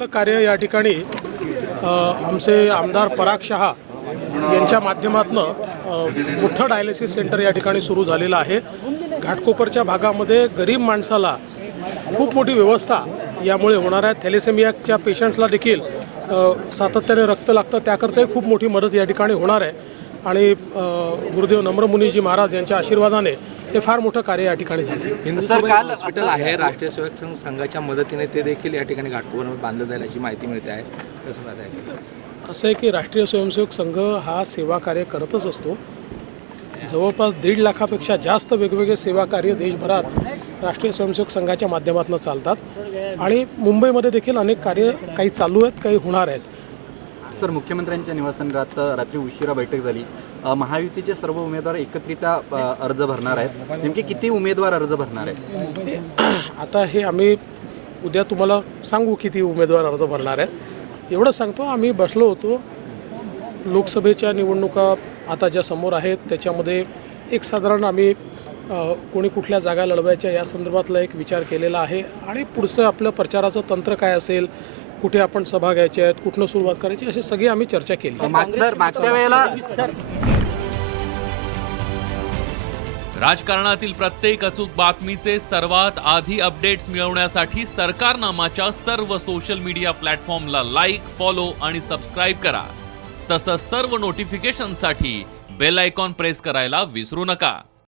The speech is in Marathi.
कार्य या ठिकाणी आमचे आमदार पराग शहा यांच्या माध्यमातून मोठं डायलिसिस सेंटर या ठिकाणी सुरू झालेलं आहे. घाटकोपरच्या भागामध्ये गरीब माणसाला खूप मोठी व्यवस्था यामुळे होणार आहे थॅलेसेमियाच्या पेशंट्सला देखील सातत्याने रक्त लागतं. त्याकरताही खूप मोठी मदत या ठिकाणी होणार आहे. आणि गुरुदेव नम्रमुनीजी महाराज यांच्या आशीर्वादाने हे फार मोठं कार्य या ठिकाणी झालं. हिंदुस्थान काल हॉस्पिटल आहे. राष्ट्रीय सेवक संघ संघाच्या मदतीने ते देखील या ठिकाणी घाटकोपरमध्ये बांधलं जाईल अशी माहिती मिळते आहे. कसं असं आहे की राष्ट्रीय स्वयंसेवक संघ हा सेवा कार्य करतच असतो. जवळपास दीड लाखापेक्षा जास्त वेगवेगळे सेवा कार्य देशभरात राष्ट्रीय स्वयंसेवक संघाच्या माध्यमातून चालतात. आणि मुंबईमध्ये देखील अनेक कार्य काही चालू आहेत काही होणार आहेत. सर मुख्यमंत्र्यांच्या निवासस्थानी रात रात्री उशिरा बैठक झाली. महायुतीचे सर्व उमेदवार एकत्रितरित्या अर्ज भरणार आहेत. नेमके किती उमेदवार अर्ज भरणार आहेत? आता हे आम्ही उद्या तुम्हाला सांगू किती उमेदवार अर्ज भरणार आहेत. एवढं सांगतो आम्ही बसलो होतो. लोकसभेच्या निवडणुका आता ज्या समोर आहेत त्याच्यामध्ये एक साधारण आम्ही कोणी कुठल्या जागा लढवायच्या या संदर्भातला एक विचार केलेला आहे. आणि पुढचं आपलं प्रचाराचं तंत्र काय असेल कुठे आपण सभा घ्यायच्या आहेत कुठनं सुरुवात करायची अशी सगळी आम्ही चर्चा केली. मागच्या वेळेला राजकारणातील प्रत्येक अचूक बातमीचे सर्वात आधी अपडेट्स मिळवण्यासाठी सरकारनामाच्या सर्व सोशल मीडिया प्लॅटफॉर्मला लाईक फॉलो आणि सबस्क्राईब करा. तसंच सर्व नोटिफिकेशनसाठी बेल आयकॉन प्रेस करायला विसरू नका.